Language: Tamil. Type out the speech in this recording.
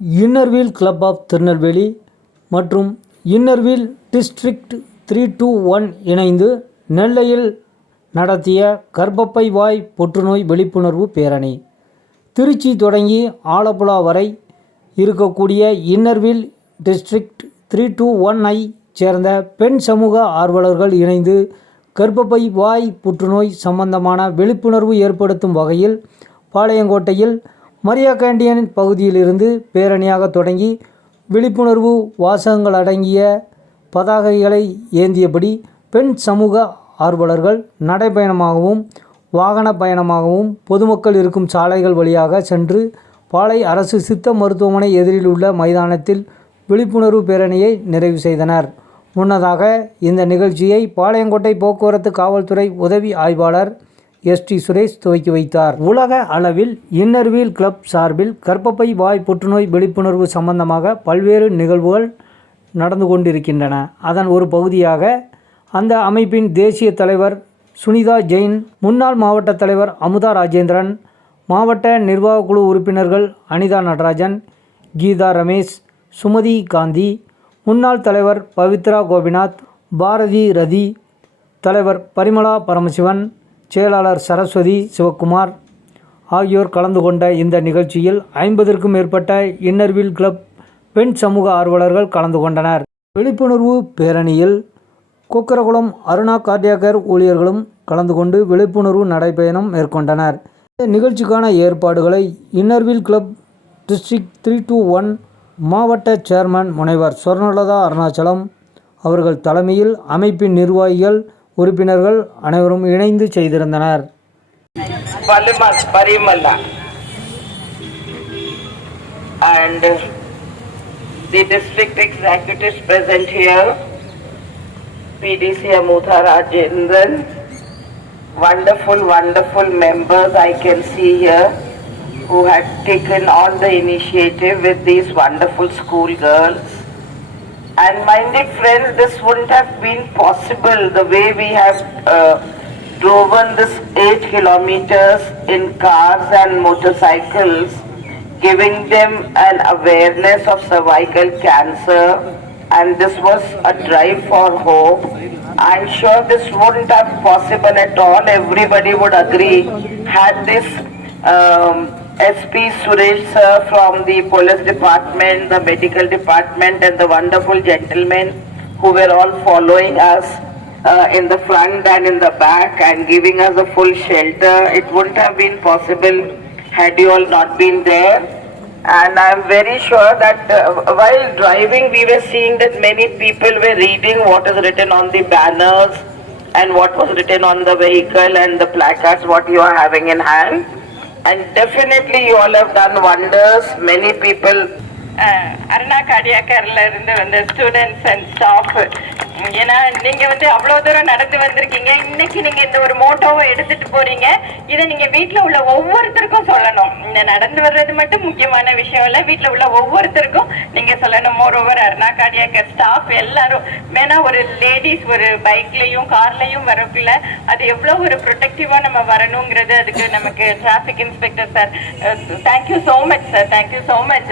இன்னர்வீல் கிளப் ஆஃப் திருநெல்வேலி மற்றும் inner wheel district three two one இணைந்து நெல்லையில் நடத்திய கர்ப்பப்பை வாய் புற்றுநோய் விழிப்புணர்வு பேரணி. திருச்சி தொடங்கி ஆலப்புழா வரை இருக்கக்கூடிய inner wheel district three two one ஐ சேர்ந்த பெண் சமூக ஆர்வலர்கள் இணைந்து கர்ப்பப்பை வாய் புற்றுநோய் சம்பந்தமான விழிப்புணர்வு ஏற்படுத்தும் வகையில் பாளையங்கோட்டையில் மரியா கேண்டியன் பகுதியிலிருந்து பேரணியாக தொடங்கி விழிப்புணர்வு வாசகங்கள் அடங்கிய பதாகைகளை ஏந்தியபடி பெண் சமூக ஆர்வலர்கள் நடைபயணமாகவும் வாகன பயணமாகவும் பொதுமக்கள் இருக்கும் சாலைகள் வழியாக சென்று பாளை அரசு சித்த மருத்துவமனை எதிரில் உள்ள மைதானத்தில் விழிப்புணர்வு பேரணியை நிறைவு செய்தனர். முன்னதாக இந்த நிகழ்ச்சியை பாளையங்கோட்டை போக்குவரத்து காவல்துறை உதவி ஆய்வாளர் எஸ்டி சுரேஷ் துவக்கி வைத்தார். உலக அளவில் இன்னர்வீல் கிளப் சார்பில் கர்ப்பப்பை வாய் புற்றுநோய் விழிப்புணர்வு சம்பந்தமாக பல்வேறு நிகழ்வுகள் நடந்து கொண்டிருக்கின்றன. அதன் ஒரு பகுதியாக அந்த அமைப்பின் தேசிய தலைவர் சுனிதா ஜெயின் முன்னாள் மாவட்ட தலைவர் அமுதா ராஜேந்திரன் மாவட்ட நிர்வாக குழு உறுப்பினர்கள் அனிதா நடராஜன் கீதா ரமேஷ் சுமதி காந்தி முன்னாள் தலைவர் பவித்ரா கோபிநாத் பாரதி ரதி தலைவர் பரிமளா பரமசிவன் செயலாளர் சரஸ்வதி சிவக்குமார் ஆகியோர் கலந்து கொண்ட இந்த நிகழ்ச்சியில் ஐம்பதற்கும் மேற்பட்ட இன்னர்வில் கிளப் பெண் சமூக ஆர்வலர்கள் கலந்து கொண்டனர். விழிப்புணர்வு பேரணியில் கொக்கரகுளம் அருணா கார்டியாகர் ஊழியர்களும் கலந்து கொண்டு விழிப்புணர்வு நடைபயணம் மேற்கொண்டனர். இந்த நிகழ்ச்சிக்கான ஏற்பாடுகளை inner wheel club district three two one மாவட்ட சேர்மன் முனைவர் சொர்ணலதா அருணாச்சலம் அவர்கள் தலைமையில் அமைப்பின் நிர்வாகிகள் உறுப்பினர்கள் அனைவரும் இணைந்து செய்திருந்தனர் And the district executives present here, PDC Amutha Rajendran, wonderful, wonderful members I can see here who had taken on the initiative with these wonderful school girls. And my dear friends, this wouldn't have been possible the way we have uh, driven this 8 kilometers in cars and motorcycles, giving them an awareness of cervical cancer. And this was a drive for hope. I'm sure this wouldn't have possible at all. Everybody would agree had this um, SP Suresh sir from the police department, the medical department and the wonderful gentlemen who were all following us uh, in the front and in the back and giving us a full shelter. It wouldn't have been possible had you all not been there. And I'm very sure that uh, while driving we were seeing that many people were reading what is written on the banners and what was written on the vehicle and the placards what you are having in hand. And definitely you all have done wonders. Many people Aruna கார்டியாக்கர்ல இருந்து வந்த ஸ்டூடெண்ட்ஸ் அண்ட் ஸ்டாஃப் ஏன்னா நீங்க வந்து அவ்வளவு தூரம் நடந்து வந்திருக்கீங்க. இன்னைக்கு நீங்க இந்த ஒரு மோட்டோவை எடுத்துட்டு போறீங்க. இதை நீங்க வீட்ல உள்ள ஒவ்வொருத்தருக்கும் சொல்லணும். இந்த நடந்து வர்றது மட்டும் முக்கியமான விஷயம் இல்ல. வீட்ல உள்ள ஒவ்வொருத்தருக்கும் நீங்க மோர் ஓவர் அருணாக்காடியாக்க ஸ்டாஃப் எல்லாரும். வேணா ஒரு லேடிஸ் ஒரு பைக்லயும் கார்லயும் வரக்குள்ள அது எவ்வளவு ஒரு ப்ரொடெக்டிவாக நம்ம வரணுங்கிறது அதுக்கு நமக்கு traffic inspector sir thank you so much sir thank you so much